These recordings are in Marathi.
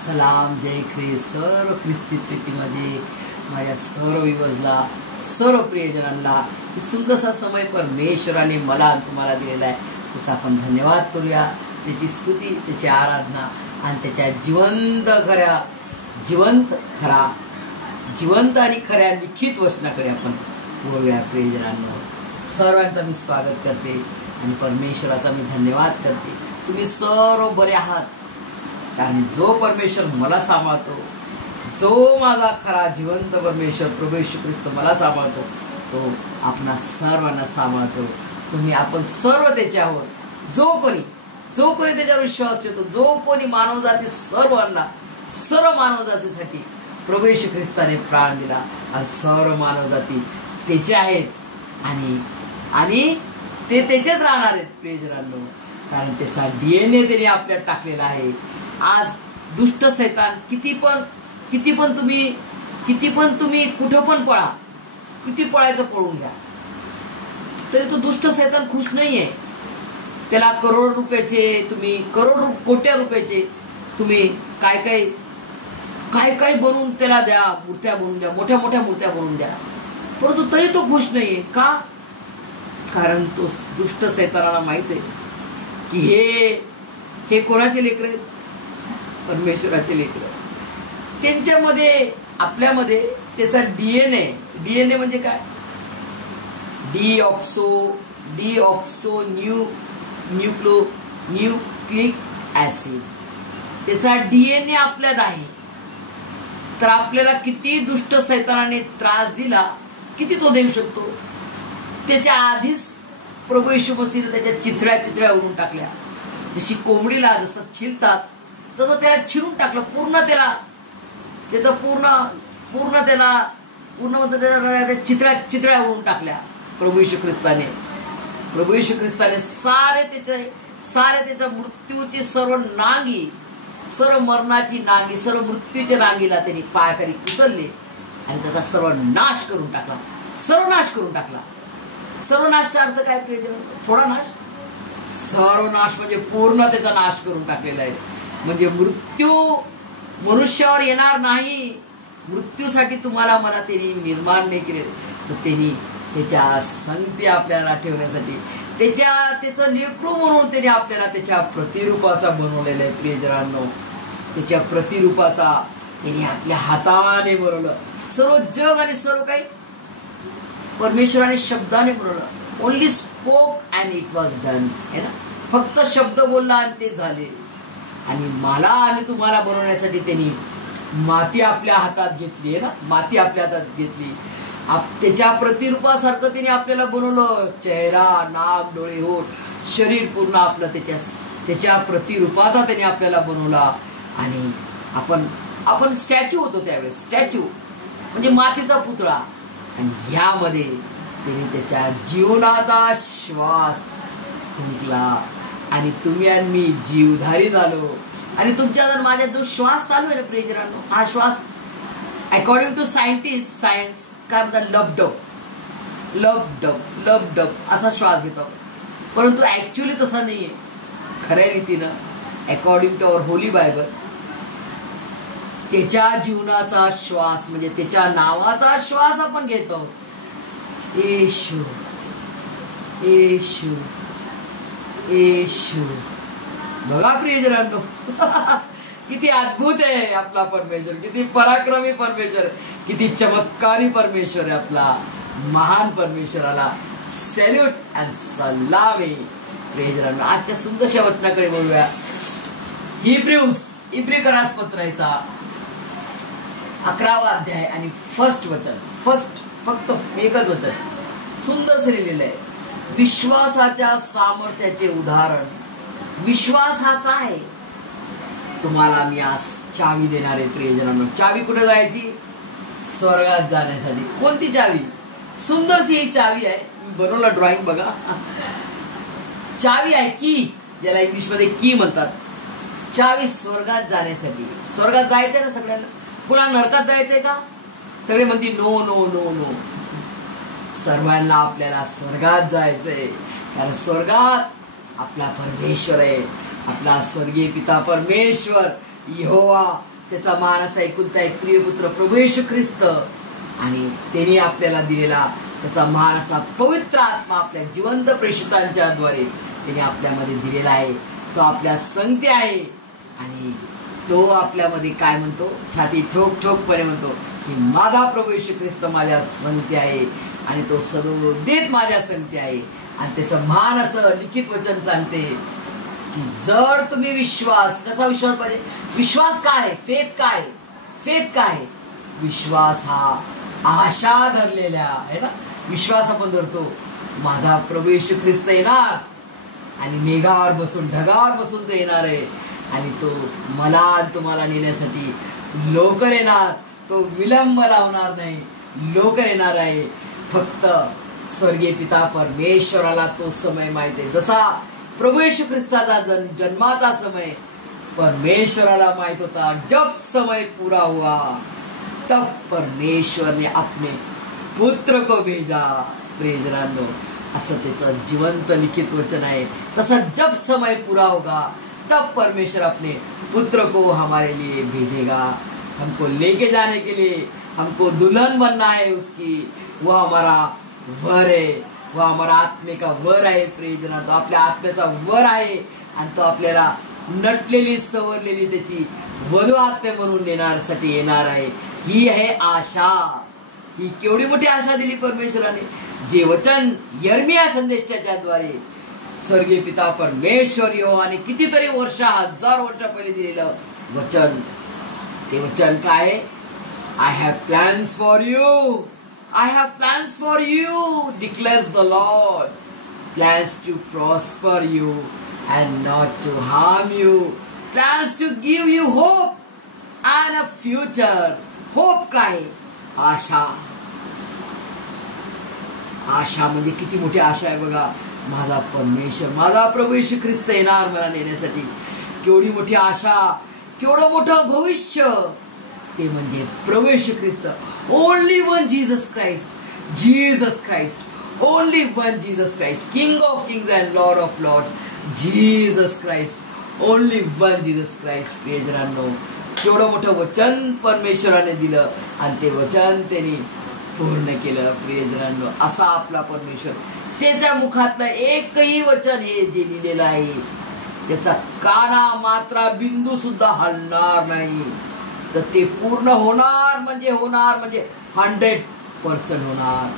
सलाम जय ख्रिस्त सर्व ख्रिस्ती प्रीतीमध्ये माझ्या सर्व विवजला सर्व प्रियजनांना सुंदरसा समय परमेश्वराने मला आणि तुम्हाला दिलेला आहे त्याचा आपण धन्यवाद करूया। त्याची स्तुती त्याची आराधना आणि त्याच्या जिवंत आणि खऱ्या लिखित वचनाकडे आपण बोलूया। प्रियजनांनो सर्वांचा मी स्वागत करते आणि परमेश्वराचा मी धन्यवाद करते। तुम्ही सर्व बरे आहात कारण जो परमेश्वर मला सांभाळतो, जो माझा खरा जिवंत परमेश्वर प्रभू येशू ख्रिस्त मला सांभाळतो तो आपणा सर्वांना सांभाळतो। तुम्ही आपण सर्व त्याचे आहोत। जो कोणी त्याच्यावर विश्वास ठेवतो, जो कोणी मानवजाती सर्व मानवजातीसाठी प्रभू येशू ख्रिस्ताने प्राण दिला आणि सर्व मानवजाती त्याचे आहेत आणि ते त्याचेच राहणार आहेत। प्रियजनांनो कारण त्याचा DNA त्याने आपल्यात टाकलेला आहे। आज दुष्ट शैतान किती पण तुम्ही कुठं पण पळा, किती पळायचं पळून घ्या तरी तो दुष्ट शैतान खुश नाहीये। त्याला करोड रुपयाचे तुम्ही कोट्या रुपयाचे तुम्ही काय बनवून त्याला द्या, मूर्त्या बनवून द्या, मोठ्या मूर्त्या बनवून द्या, परंतु तरी तो खुश नाहीये। का? कारण तो दुष्ट शैतानाला माहित आहे की हे कोणाचे लेकर आहेत? परमेश्वराचे लेकर। त्यांच्यामध्ये आपल्यामध्ये त्याचा DNA म्हणजे काय? न्यूक्लिक ऍसिड त्याचा DNA आपल्यात आहे। तर आपल्याला किती दुष्ट शैतानाने त्रास दिला, किती तो देऊ शकतो? त्याच्या आधीच प्रभू येशू मसीहने त्याच्या चिथड्या उडून टाकल्या। जशी कोंबडीला जसं छिलतात तसं त्याला छिरून टाकलं, पूर्ण चिथड्या उडून टाकल्या प्रभू येशू ख्रिस्ताने सारे त्याच्या मृत्यूची सर्व मरणाची नांगी, सर्व मृत्यूच्या नांगीला त्यांनी पायाखाली उचलले आणि त्याचा सर्वनाश करून टाकला। सर्वनाशचा अर्थ काय प्रियजन? थोडा नाश? सर्वनाश म्हणजे पूर्ण त्याचा नाश करून टाकलेला आहे। म्हणजे मृत्यू मनुष्यावर येणार नाही। मृत्यूसाठी तुम्हाला मला त्यांनी निर्माण नाही केले, तर त्यांनी त्याच्या संगती आपल्याला ठेवण्यासाठी त्याचं लेकरू म्हणून त्याने आपल्याला त्याच्या प्रतिरूपाचा बनवलेला आहे। प्रियजनांनो त्याच्या प्रतिरूपाचा त्याने आपल्या हाताने बनवलं। सर्व जग आणि सर्व काही परमेश्वराने शब्दाने बनवलं। Only spoke and it was done है ना। फक्त शब्द बोलला आणि ते झाले। आणि मला आणि तुम्हाला बनवण्यासाठी त्यांनी माती आपल्या हातात घेतली आहे ना, माती आपल्या हातात घेतली। त्याच्या प्रतिरूपासारखं त्यांनी आपल्याला बनवलं। चेहरा, नाक, डोळे, होठ, शरीर पूर्ण आपलं त्याच्या प्रतिरूपाचा त्यांनी आपल्याला बनवला। आणि आपण स्टॅच्यू होतो त्यावेळेस, स्टॅच्यू म्हणजे मातीचा पुतळा। आणि यामध्ये त्यांनी त्याच्या जीवनाचा श्वास फुंकला आणि तुम्ही आणि मी जीवधारी झालो। आणि तुमच्या माझ्या जो श्वास चालू आहे ना प्रियजनांनो, हा श्वास अकॉर्डिंग टू सायन्स काय म्हणतात, लबडब असा श्वास घेतो, परंतु ऍक्च्युअली तसा नाहीये। खऱ्या रीतीनं according to our holy Bible त्याच्या जीवनाचा श्वास म्हणजे त्याच्या नावाचा श्वास आपण घेतो। येशू येशू येशू। बघा प्रियजनांनो किती अद्भुत आहे आपला परमेश्वर, किती पराक्रमी परमेश्वर, किती चमत्कारी परमेश्वर आहे आपला महान परमेश्वराला सॅल्यूट अँड सलामी। प्रियजनांनो आजच्या सुंदरशा वचनाकडे बोलूया। इब्रिकरास पत्राचा 11वा अध्याय आणि फक्त एकच वचन सुंदर लिहिलेलं आहे। विश्वासाच्या सामर्थ्याचे उदाहरण। विश्वास हा काय? तुम्हाला मी आज चावी देणार आहे प्रियजनांनो। चावी कुठे जायची? स्वर्गात जाण्यासाठी। कोणती चावी? सुंदरशी ही चावी आहे। मी बनवलं ड्रॉइंग बघा। चावी आहे की, ज्याला इंग्लिश मध्ये की म्हणतात। चावी स्वर्गात जाण्यासाठी। स्वर्गात जायचंय ना सगळ्यांना? पुन्हा नरकात जायचंय का? सगळे म्हणतील नो नो नो नो। सर्वांना आपल्याला स्वर्गात जायचंय कारण स्वर्गात आपला परमेश्वर आहे। आपला स्वर्गीय पिता परमेश्वर यहोवा त्याचा मान असा एकुलता एक प्रियपुत्र प्रभू येशू ख्रिस्त आणि त्याने आपल्याला दिलेला त्याचा मान असा पवित्र आत्मा आपल्या जिवंत प्रेषितांच्या द्वारे त्याने आपल्यामध्ये दिलेला आहे. तो आपल्या संगती आहे आणि तो आपल्यामध्ये काय म्हणतो, छाती ठोक ठोकपणे म्हणतो की माझा प्रभू येशू ख्रिस्त माझ्या संगती आहे आणि तो सदोदित माझ्या संगती आहे. आणि त्याचं मान असं लिखित वचन सांगते की जर तुम्ही विश्वास, कसा विश्वास पाहिजे, विश्वास काय, फेथ काय, फेथ काय, विश्वास हा आशा धरलेल्या आहे ना. विश्वास आपण धरतो माझा प्रभू येशू ख्रिस्त येणार आणि मेघावर बसून ढगावर बसून तो येणार आहे आणि तो मला तुम्हाला नेण्यासाठी लवकर येणार. तो विलंब लावणार नाही, लवकर येणार आहे. फक्त स्वर्गीय पिता परमेश्वराला तो समय माहिती आहे. जसा प्रभू येशू ख्रिस्ताचा जन्माचा समय परमेश्वराला माहित होता, जब समय पूरा हुआ तब परमेश्वर ने अपने पुत्र को भेजा. प्रेजरांनो, असं त्याचं जिवंत लिखित वचन आहे. तसा जब समय पूरा होगा तब परमेश्वर अपने पुत्र को हमारे लिए भेजेगा, हमको लेके जाने के लिए, हमको दुल्हन बनना है उसकी. वो हमारा वर आहे, वो हमारा आत्मे का वर आहे. प्रेजना, तो आपल्या आत्म्याचा वर आहे आणि तो आपल्याला नटलेली सवरलेली त्याची वधू आत्मे म्हणून नेण्यासाठी येणार आहे. ही आहे आशा. ही केवढी मोठी आशा दिली परमेश्वराने. जे वचन यर्मिया संदेशाच्या द्वारे स्वर्गीय पिता परमेश्वर आणि कितीतरी वर्ष, 1000 वर्ष पहिले दिलेलं वचन, ते वचन काय, I have plans for you, I have plans for you declares the Lord, plans to prosper you and not to harm you, plans to give you hope and a future. Hope काय, आशा. आशा म्हणजे किती मोठी आशा आहे बघा. माझा परमेश्वर, माझा प्रभू येशू ख्रिस्त येणार मला नेण्यासाठी. केवढी मोठी आशा, केवढं मोठं भविष्य, ते म्हणजे प्रभू येशू ख्रिस्त. Only one Jesus Christ, Jesus Christ, only one Jesus Christ, king of kings and lord of lords, Jesus Christ, only one Jesus Christ. प्रियजनांनो, केवढं मोठं वचन परमेश्वराने दिलं आणि ते वचन त्यांनी पूर्ण केलं. प्रियजनांनो, असा आपला परमेश्वर, त्याच्या मुखातलं एकही वचन हे जे लिहिलेलं आहे त्याचा काना मात्रा बिंदू सुद्धा हलणार नाही. तर ते पूर्ण होणार म्हणजे 100% होणार,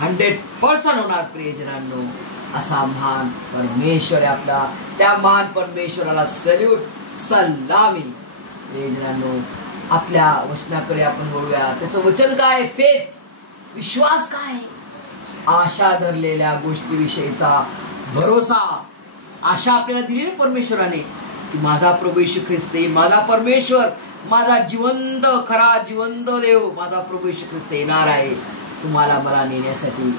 100% होणार. प्रियजनांनो, असा महान परमेश्वर आहे आपला. त्या महान परमेश्वराला सल्यूट, सलामी. प्रियजनांनो, आपल्या वचनाकडे आपण बोलूया. त्याचं वचन काय, फेथ, विश्वास काय, आशा धरलेल्या गोष्टीविषयीचा भरोसा. आशा आपल्याला दिली ना परमेश्वराने की माझा प्रभू येशू ख्रिस्त येईल, माझा परमेश्वर, माझा जिवंत खरा जिवंत देव, माझा प्रभू येशू ख्रिस्त येणार आहे तुम्हाला मला नेण्यासाठी.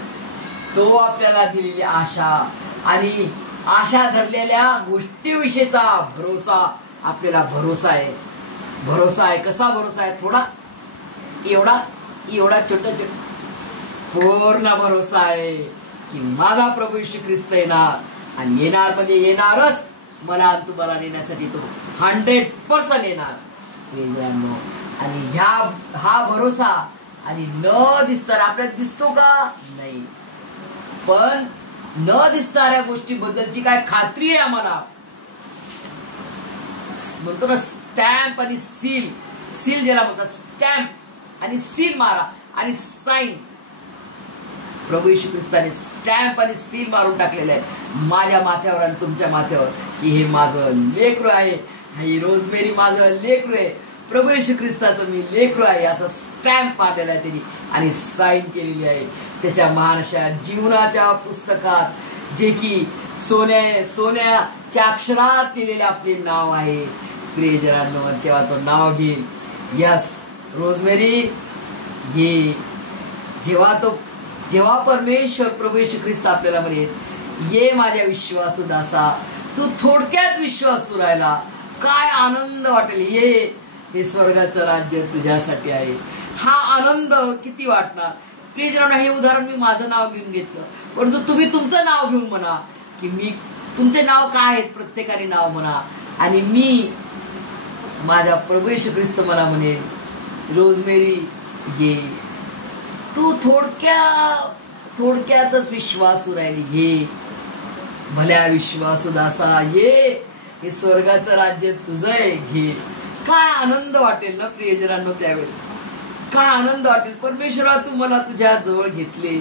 तो आपल्याला दिलेली आशा आणि आशा धरलेल्या गोष्टीविषयीचा भरोसा. आपल्याला भरोसा आहे, भरोसा आहे. कसा भरोसा आहे, थोडा, एवढा छोटा छोटा, पूर्ण भरोसा आहे की माझा प्रभू येशू ख्रिस्त येणार आणि येणार म्हणजे येणारच मला तुम्हाला नेण्यासाठी. तो 100% येणार. आणि हा भरोसा आणि न दिसता, आपल्याला दिसतो का नाही, पण न दिसणाऱ्या गोष्टीबद्दलची काय खात्री आहे आम्हाला. म्हणतो ना स्टॅम्प आणि सील, सील ज्याला म्हणतात, स्टॅम्प आणि सील मारा आणि साईन. प्रभू येशू ख्रिस्ताने स्टॅम्प आणि सील मारून टाकलेलं आहे माझ्या माथ्यावर आणि तुमच्या माथ्यावर की हे माझं लेकरू आहे, ही रोजमेरी माझं लेकरू आहे, प्रभू येशू ख्रिस्ताचं मी लेकरू आहे, असं स्टॅम्प मारलेला आहे त्यांनी आणि साईन केलेली आहे त्याच्या महान अशा जीवनाच्या पुस्तकात, जे की सोन्याच्या अक्षरात लिहिलेले आपले नाव आहे. प्रियजनांनो, तेव्हा तो नाव घेईल, यस रोजमेरी ये. जेव्हा परमेश्वर प्रभू येशू ख्रिस्त आपल्याला म्हणेल, ये माझ्या विश्वासू दासा, तू थोडक्यात विश्वासू राहिला, काय आनंद वाटेल. ये, हे स्वर्गाचं राज्य तुझ्यासाठी आहे. हा आनंद किती वाटणार. प्रियजनांनो, हे उदाहरण मी माझं नाव घेऊन घेतलं, परंतु तुम्ही तुमचं नाव घेऊन म्हणा की मी, तुमचे नाव काय आहेत, प्रत्येकाने नाव म्हणा आणि मी माझा प्रभू येशू ख्रिस्त मला म्हणे, रोजमेरी ये, तू थोडक्यातच विश्वासू राहिली, ये भल्या विश्वासू दासा ये, हे स्वर्गाचं राज्य तुझं आहे, घे. काय आनंद वाटेल ना प्रियजनांनो त्यावेळेस, काय आनंद वाटेल. परमेश्वरा तू मला तुझ्या जवळ घेतले,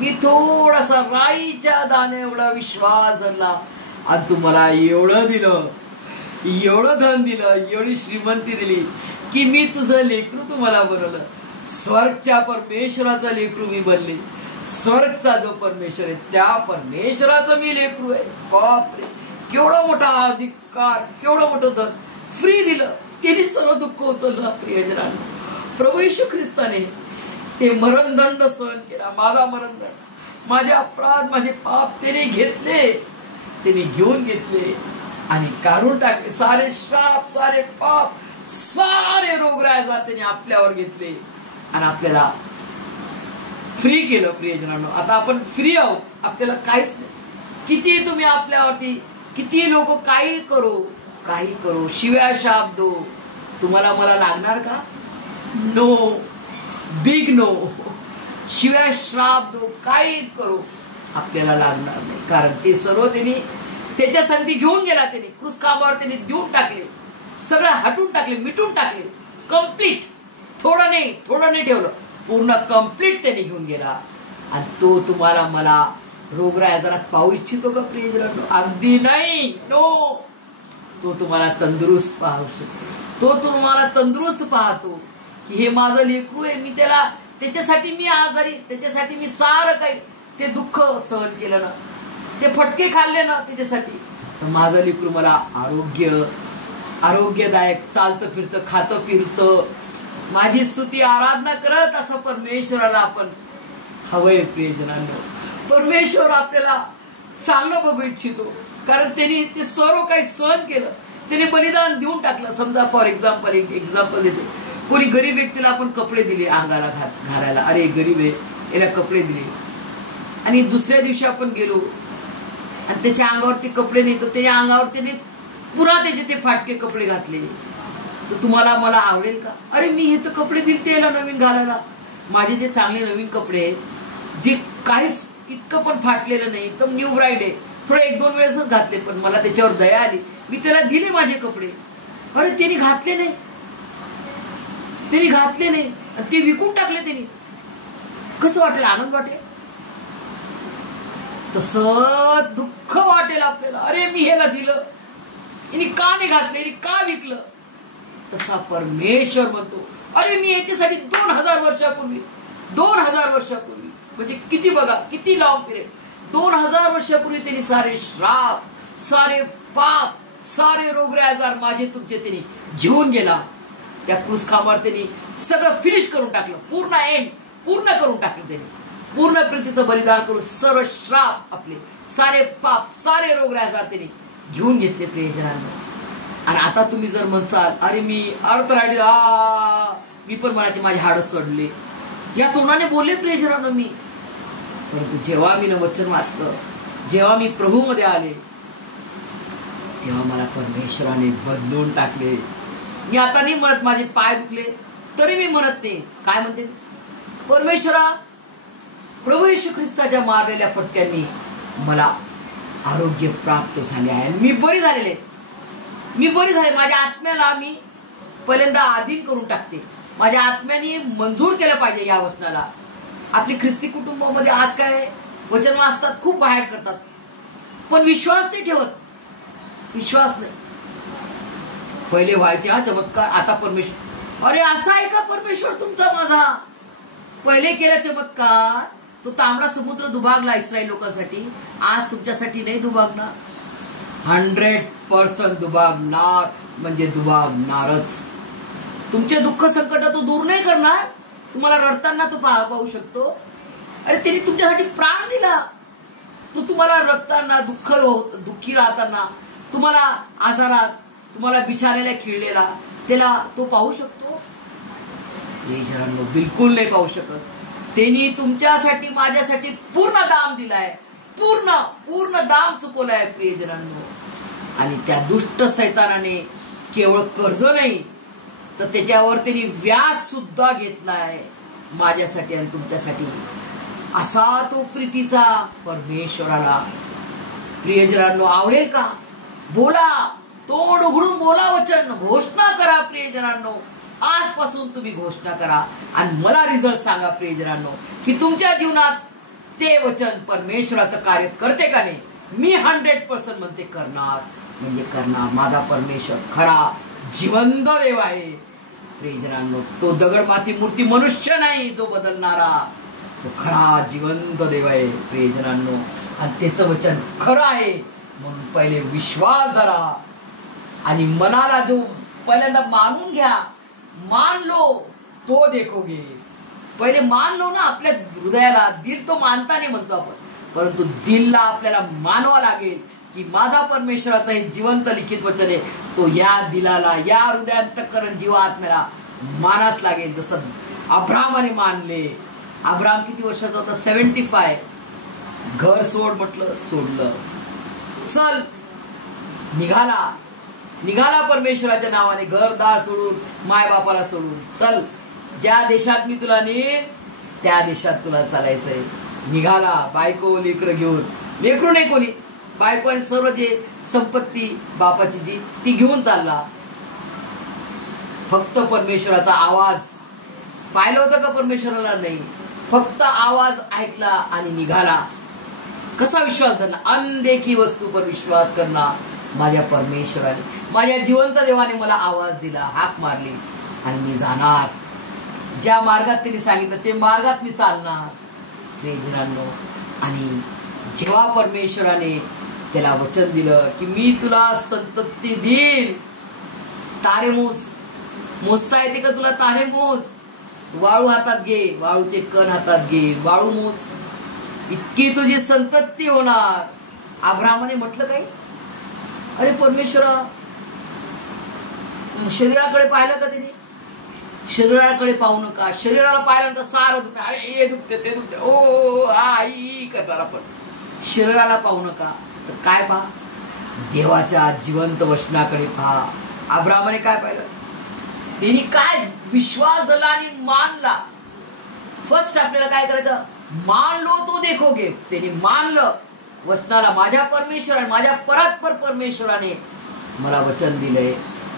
मी थोडासा राईच्या दाणे एवढा विश्वास धरला आणि तू मला एवढं दिलं, एवढं धन दिलं, एवढी श्रीमंती दिली की मी तुझं लेकरू तू मला बनवलं. स्वर्गच्या परमेश्वराचं लेकरू मी बनले. स्वर्गचा जो परमेश्वर आहे त्या परमेश्वराचं मी लेकरू आहे. बापरे, केवढा मोठा अधिकार, केवढं मोठं धन फ्री दिलं. त्यांनी सर्व दुःख उचललं. प्रियजनांनो, प्रभू येशू ख्रिस्ताने ते मरणदंड सहन केला. माझा मरणदंड, माझे अपराध, माझे पाप त्याने घेतले, त्याने घेऊन घेतले आणि काढून टाकले. सारे श्राप, सारे पाप, सारे रोगराई त्याने आपल्यावर घेतले आणि आपल्याला फ्री केलं. प्रियजनांनो, आता आपण फ्री आहोत. आपल्याला काहीच नाही. किती तुम्ही आपल्यावरती, किती लोक काही करो, शिव्या शाप दो, तुम्हाला मला लागणार का? No, big no. शिव्या श्राप दो, काही करो, आपल्याला लागणार नाही. कारण ते सर्व त्यांनी त्याच्या संगती घेऊन गेला. त्यांनी क्रूस खांबावर त्यांनी देऊन टाकले, सगळं हटून टाकले, मिटून टाकले. कम्प्लीट, थोडं नाही ठेवलं, पूर्ण कम्प्लीट त्यांनी घेऊन गेला. आणि तो तुम्हाला मला रोगराई आजारात पाहू इच्छितो का प्रियजनांनो? अगदी नाही, नो. तो तुम्हाला तंदुरुस्त पाहू शकतो. तो तुम्हाला तंदुरुस्त पाहतो की हे माझं लेकरू आहे, मी त्याला, त्याच्यासाठी मी आजारी, त्याच्यासाठी मी सारं काही ते दुःख सहन केलं ना, ते फटके खाल्ले ना त्याच्यासाठी, तर माझं लेकरू मला आरोग्यदायक चालतं फिरतं, खातं फिरतं, माझी स्तुती आराधना करत असं परमेश्वराला आपण हवंय. प्रियजनांनो, परमेश्वर आपल्याला चांगलं बघू इच्छितो. कारण त्यांनी ते सर्व काही सहन केलं, त्याने बलिदान देऊन टाकलं. समजा फॉर एक्झाम्पल, एक एक्झाम्पल देतो. कोणी गरीब व्यक्तीला आपण कपडे दिले अंगाला घालायला, अरे गरीब आहे याला कपडे दिले, आणि दुसऱ्या दिवशी आपण गेलो आणि त्याच्या अंगावरती कपडे नाही, तर त्याच्या अंगावर त्याने पुन्हा त्याचे ते फाटके कपडे घातले, तर तुम्हाला मला आवडेल का? अरे मी हे तर कपडे दिले याला नवीन घालायला, माझे जे चांगले नवीन कपडे आहेत, जे काहीच इतकं पण फाटलेलं नाही, एकदम न्यू ब्राईड आहे, थोडे 1-2 वेळेसच घातले, पण मला त्याच्यावर दया आली, मी त्याला दिले माझे कपडे. अरे त्यांनी घातले नाही, ते विकून टाकले त्यांनी. कसं वाटेल? आनंद वाटेल? तसं दुःख वाटेल आपल्याला. अरे मी ह्याला दिलं, यांनी का नाही घातलं, यांनी का विकलं? तसा परमेश्वर म्हणतो, अरे मी याच्यासाठी 2000 वर्षापूर्वी, म्हणजे किती बघा, किती लॉंग पिरियड, 2000 वर्षापूर्वी त्यांनी सारे श्राप, सारे पाप, सारे रोगराई आजार माझे तुमचे त्यांनी घेऊन गेला. त्या क्रूस खांबावर त्यांनी सगळं फिनिश करून टाकलं, पूर्ण करून टाकलं. त्यांनी पूर्ण प्रीतीचं बलिदान करून सर्व श्राप आपले, सारे पाप, सारे रोगराई आजार त्यांनी घेऊन घेतले. प्रियजनांनो, आणि आता तुम्ही जर म्हणसाल, अरे मी अर्थराडी, मी पण म्हणायचे माझे हाड सोडले, या तोंडाने बोलले प्रियजनांनो मी. परंतु जेव्हा मी वचन वाचलं, जेव्हा मी प्रभू मध्ये आले, तेव्हा मला परमेश्वराने बदलून टाकले. मी आता नाही म्हणत माझे पाय दुखले तरी मी म्हणत नाही, काय म्हणते, परमेश्वरा, प्रभू येशू ख्रिस्ताच्या मारलेल्या फटक्यांनी मला आरोग्य प्राप्त झाले आहे, मी बरी झाले. माझ्या आत्म्याला मी पहिल्यांदा अधीन करून टाकते. माझ्या आत्म्याने मंजूर केलं पाहिजे या वचनाला. आपली ख्रिस्ती कुटुंबामध्ये आज काय वचन वाचतात, खूप बाहेर करतात, पण विश्वास नाही ठेवत. विश्वास नाही. पहिले व्हायचे हा चमत्कार, आता परमेश्वर, अरे असा आहे का परमेश्वर तुमचा माझा? पहिले केला चमत्कार, तो तांबडा समुद्र दुभागला इस्रायल लोकांसाठी, आज तुमच्यासाठी नाही दुभागणार. 100% दुभागणार, म्हणजे दुभागणारच. तुमचे दुःख संकट तो दूर नाही करणार. तुम्हाला रडताना तो पाहू शकतो. अरे त्यांनी तुमच्यासाठी प्राण दिला. तो तुम्हाला रडताना, दुःखी राहताना, तुम्हाला आजारात, तुम्हाला बिछाण्याला खिळलेला, त्याला तो पाहू शकतो? बिलकुल नाही पाहू शकत. त्यांनी तुमच्यासाठी, माझ्यासाठी पूर्ण दाम दिलाय, पूर्ण दाम चुकवलाय प्रियजनांनो. आणि त्या दुष्ट सैतानाने केवळ कर्ज नाही तर त्याच्यावर त्यांनी व्याज सुद्धा घेतला आहे माझ्यासाठी आणि तुमच्यासाठी. असा तो प्रीतीचा परमेश्वराला. प्रियजनांनो, आवडेल का? बोला, तोंड उघडून बोला वचन, घोषणा करा प्रियजनांनो. आजपासून तुम्ही घोषणा करा आणि मला रिझल्ट सांगा प्रियजनांनो की तुमच्या जीवनात ते वचन परमेश्वराचं कार्य करते का नाही. मी 100% म्हणते करणार म्हणजे करणार. माझा परमेश्वर खरा जिवंत देव आहे प्रियजनांनो. तो दगड माती मूर्ती मनुष्य नाही जो बदलणारा, तो खरा जिवंत देव आहे प्रियजनांनो. आणि त्याचं वचन खरं आहे म्हणून पहिले विश्वास धरा आणि मनाला जो पहिल्यांदा मानून घ्या. मान लो तो देखोगे. पहिले मान लो ना आपल्या हृदयाला. दिल तो मानता नाही म्हणतो आपण, परंतु दिलला आपल्याला मानवा लागेल की माझा परमेश्वराचा हे जिवंत लिखित वचन आहे. तो या दिलाला, या हृदयांतकरण जीवात्म्याला मानाच लागेल. जसं अब्राहमाने मानले. अब्राहम किती वर्षाचा होता? 75. घर सोड म्हटलं, सोडलं. चल, निघाला परमेश्वराच्या नावाने. घरदार सोडून, माय बापाला सोडून. चल, ज्या देशात मी तुला नेईन त्या देशात तुला चालायचंय. निघाला बायको लेकरं घेऊन. लेकरू नाही कोणी, बायको आणि सर्व जे संपत्ती बापाची जी ती घेऊन चालला. फक्त परमेश्वराचा आवाज पाहिलं होतं का परमेश्वराला? नाही. फक्त आवाज ऐकला आणि निघाला. कसा विश्वास धरला? अनदेखी वस्तू पर विश्वास करणार. माझ्या परमेश्वराने, माझ्या जिवंत देवाने मला आवाज दिला, हाक मारली आणि मी जाणार. ज्या मार्गात त्यांनी सांगितलं ते मार्गात मी चालणार प्रियजनांनो. आणि जेव्हा परमेश्वराने त्याला वचन दिलं की मी तुला संतती देईल. तारे मोजता येते का तुला? तारे मोज. वाळू हातात घे, वाळूचे कण हातात घे, वाळू मोज. इतकी तुझी संतती होणार. अब्राहमाने म्हटलं काही? अरे परमेश्वरा, शरीराकडे पाहिलं का तिने? शरीराकडे पाहू नका. शरीराला पाहिल्यानंतर सारं दुखते. अरे हे दुखते, ते दुखते, ओ आई करणार आपण. शरीराला पाहू नका. तर काय पहा? देवाच्या जिवंत वचनाकडे पहा. अब्राहमाने काय पाहिलं? त्यांनी काय विश्वास धरला आणि मानला. फर्स्ट आपल्याला काय करायचं? मानलो तो देखोगे. त्यांनी मानलं वचनाला. माझ्या परमेश्वराने, माझ्या परस्पर परमेश्वराने मला वचन दिलंय,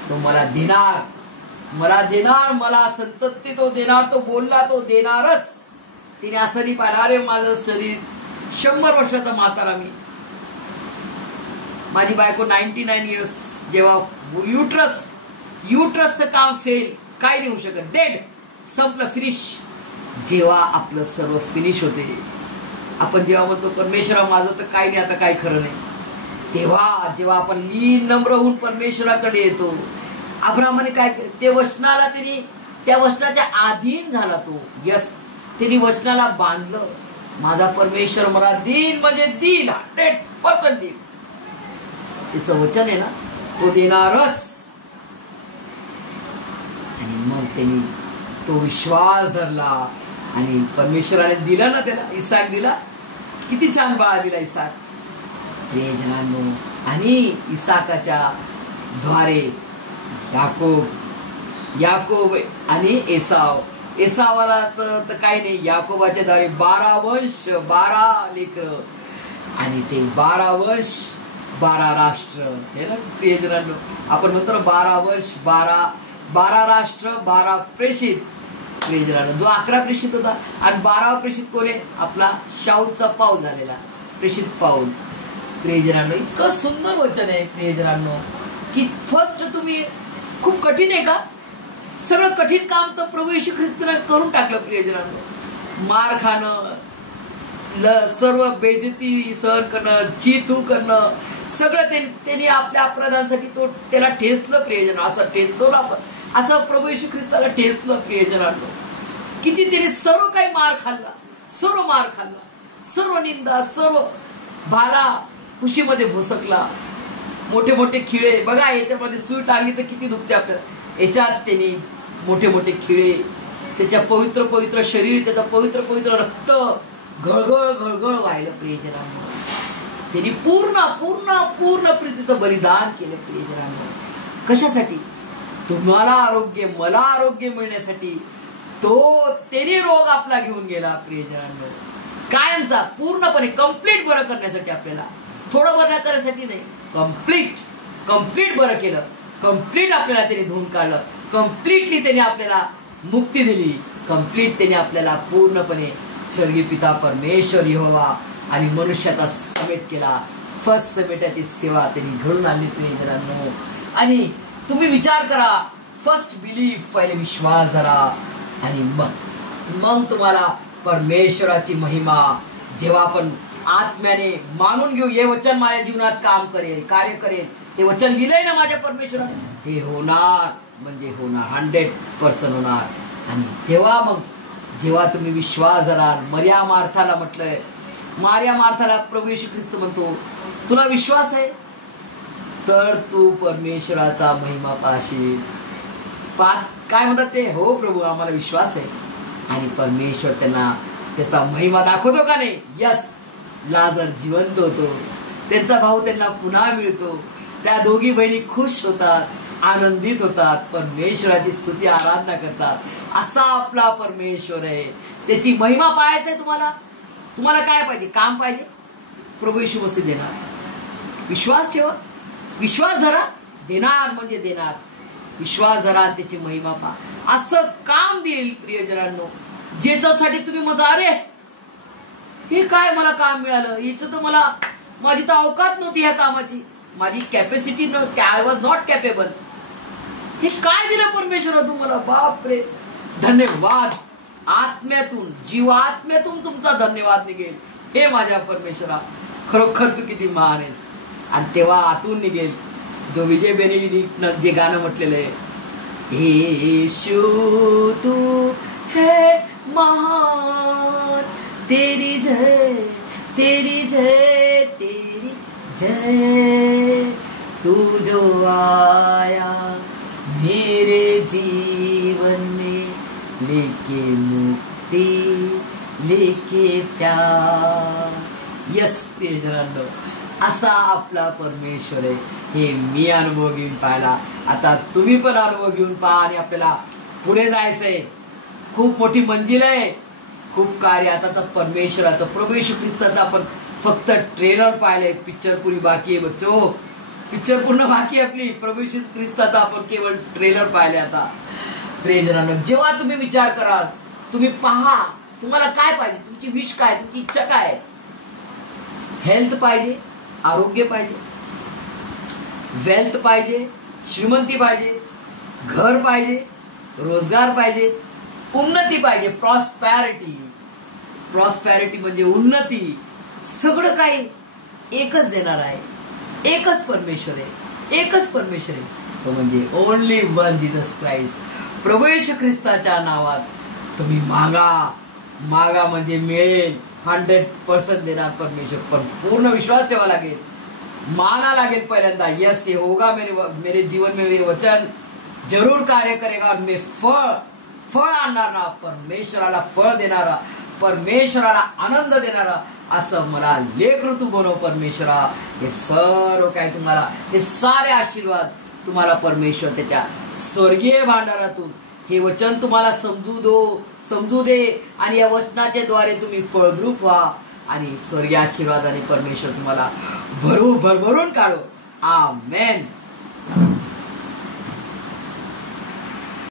तो मला देणार, मला देणार, मला संतती तो देणार. तो बोलला तो देणारच. तिने असं नाही पाहिलं अरे माझं शरीर 100 वर्षाचा म्हातारा मी. माझी बायको 99 इयर्स. जेव्हा युट्रसचं काम फेल, काय नाही होऊ शकत, डेड, संपलं, फिनिश. जेव्हा आपलं सर्व फिनिश होते, आपण जेव्हा म्हणतो परमेश्वरा माझं तर काही नाही आता, काही खरं नाही, तेव्हा जेव्हा आपण लीन नम्र होऊन परमेश्वराकडे येतो. अब्राहमाने काय केलं? ते वचनाला त्यांनी, त्या वचनाच्या अधीन झाला तो. यस, त्यांनी वचनाला बांधलं. माझा परमेश्वर मला देईल म्हणजे देईल, 100% देईल. त्याचं वचन आहे ना, तो देणारच. आणि मग त्यांनी तो विश्वास धरला आणि परमेश्वराने दिला ना त्याला, इसाक दिला. किती छान बाळा दिला इसाक प्रियजनांनो. आणि इसाकाच्या द्वारे याकोब आणि एसावालाच तर काही नाही. याकोबाच्या द्वारे 12 वंश, 12 लेकर आणि ते 12 वंश 12 राष्ट्र. हे ना प्रियजनांनो, आपण म्हणतो ना 12 वंश 12 राष्ट्र 12 प्रेषित. प्रियजनांनो, जो 11 प्रेषित होता आणि 12 प्रेषित कोण आहे? आपला शाऊलचा पाऊल झालेला प्रेषित पाऊल. प्रियजनांनो, इतकं सुंदर वचन आहे प्रियजनांनो की फर्स्ट तुम्ही, खूप कठीण आहे का? सगळं कठीण काम तर प्रभू येशू ख्रिस्ताने करून टाकलं प्रियजनांनो. मार खाणं, सर्व बेइज्जती सहन करणं, चीतू करणं, सगळं त्यांनी आपल्या अपराधांसाठी तो त्याला ठेचलं प्रियजन. असं ठेचतो ना आपण, असं प्रभू येशू ख्रिस्ताला ठेचलं प्रियजनांनो. किती त्याने सर्व काही मार खाल्ला, सर्व निंदा, सर्व भाला कुशीमध्ये भोसकला, मोठे मोठे खिळे. बघा याच्यामध्ये सुई टाकली तर किती दुखते आपल्याला. याच्यात त्यांनी मोठे मोठे खिळे, त्याच्या पवित्र शरीर, त्याचं पवित्र रक्त घळघळ व्हायला प्रियजनांनो. त्यांनी पूर्ण प्रीतीचं बलिदान केलं प्रियजनांनो. कशासाठी? तुम्हाला आरोग्य, मला आरोग्य मिळण्यासाठी. त्याने रोग आपला घेऊन गेला प्रियजनांनो, कायमचा, पूर्णपणे कम्प्लीट बरं करण्यासाठी. आपल्याला थोडं बरं करण्यासाठी नाही, कम्प्लीट बरं केलं. कम्प्लीट आपल्याला त्याने धुवून काढलं. कम्प्लिटली त्याने आपल्याला मुक्ती दिली. कम्प्लीट त्याने आपल्याला पूर्णपणे स्वर्गीय पिता परमेश्वर यहोवा आणि मनुष्याचा समेट केला. फर्स्ट समेटाची सेवा त्यांनी घडून आणली प्रियजनांनो. आणि तुम्ही विचार करा, फर्स्ट बिलीव्ह, पहिले विश्वास धरा, आणि मग तुम्हाला परमेश्वराची महिमा, जेव्हा आपण आत्म्याने मानून घेऊ हे वचन माझ्या जीवनात काम करेल, कार्य करेल, हे वचन दिलंय ना माझ्या परमेश्वराने, हे होणार म्हणजे होणार, 100% होणार. आणि तेव्हा मग जेव्हा तुम्ही विश्वास धराल, मरिया मार्थाला म्हटलंय, मारिया मार्थाला प्रभू येशू ख्रिस्त म्हणतो, तुला विश्वास आहे तर तू परमेश्वराचा महिमा पाहशील. काय म्हणतात ते? हो प्रभू, आम्हाला विश्वास आहे. आणि परमेश्वर त्यांना त्याचा महिमा दाखवतो का नाही? यस. लाजर जिवंत होतो, त्यांचा भाऊ त्यांना पुन्हा मिळतो. त्या दोघी बहिणी खुश होतात, आनंदित होतात, परमेश्वराची स्तुती आराधना करतात. असा आपला परमेश्वर आहे. त्याची महिमा पाहायचंय तुम्हाला. तुम्हाला काय पाहिजे? काम पाहिजे? प्रभू येशू मसीह देणार. विश्वास ठेवा, विश्वास धरा, देणार म्हणजे देणार. विश्वास धरा, त्याची महिमा पहा. असं काम देईल प्रियजनांनो, ज्याच्यासाठी तुम्ही मजा, अरे हे काय मला काम मिळालं, हिचं तर मला, माझी तर अवकात नव्हती ह्या कामाची, माझी कॅपॅसिटी नव्हती, आय वॉज नॉट कॅपेबल. हे काय दिलं परमेश्वर तुम्हाला? बापरे, धन्यवाद. आत्म्यातून, जीवात्म्यातून तुमचा धन्यवाद निघेल. हे माझ्या परमेश्वरा, खरोखर तू किती महान आहेस. आणि तेव्हा आतून निघेल जो विजय बेनेडिक्टनं जे गाणं म्हटलेलं आहे, येशू तू है महान, तेरी जय, तेरी जय, तेरी जय, तू जो आया मेरे जीवन में, लेके मुक्ति, लेके प्यार. यस प्रियजनांनो, असा आपला परमेश्वर आहे. हे मी अनुभव घेऊन पाहिला, आता तुम्ही पण अनुभव घेऊन पहा. आणि आपल्याला पुढे जायचंय, खूप मोठी मंजिल आहे, खूप कार्य. आता तर परमेश्वराचं, प्रभू येशू ख्रिस्ताचं आपण फक्त ट्रेलर पाहिलंय, पिक्चर पुरी बाकी आहे बच्चो, पिक्चर पूर्ण बाकी आहे आपली. प्रभू येशू ख्रिस्ताचा आपण केवळ ट्रेलर पाहिले. आता प्रियजनांनो, जेव्हा तुम्ही विचार कराल, तुम्ही पहा, तुम्हाला काय पाहिजे, तुमची विश काय, तुमची इच्छा काय? हेल्थ पाहिजे, आरोग्य पाहिजे, वेल्थ पाहिजे, श्रीमंती पाहिजे, घर पाहिजे, रोजगार पाहिजे, उन्नती पाहिजे, प्रॉस्पॅरिटी. प्रॉस्पॅरिटी म्हणजे उन्नती. सगळं काही एकच देणार आहे, एकच परमेश्वर आहे, एकच परमेश्वर आहे, तो म्हणजे ओनली वन जीसस क्राइस्ट. प्रभू येशू ख्रिस्ताच्या नावात तुम्ही मागा, मागा म्हणजे मिळेल. 100% देणार परमेश्वर. पण पूर्ण विश्वास ठेवा लागेल, माना लागेल पहिल्यांदा. यस, ये होगा मेरे जीवन में, ये वचन जरूर कार्य करेगा. और मैं फळ आणणार ना, परमेश्वराला फळ देणारा, परमेश्वराला आनंद देणारा, असं मला लेकरू तू बनव परमेश्वरा. हे सर्व काय तुम्हाला, हे सारे आशीर्वाद तुम्हाला परमेश्वर त्याच्या स्वर्गीय भांडारातून हे वचन तुम्हाला समजू दे. आणि या वचनाच्या द्वारे तुम्ही फळद्रूप व्हा आणि स्वर्गीय आशीर्वादाने परमेश्वर तुम्हाला भरभरून काढो. आमेन.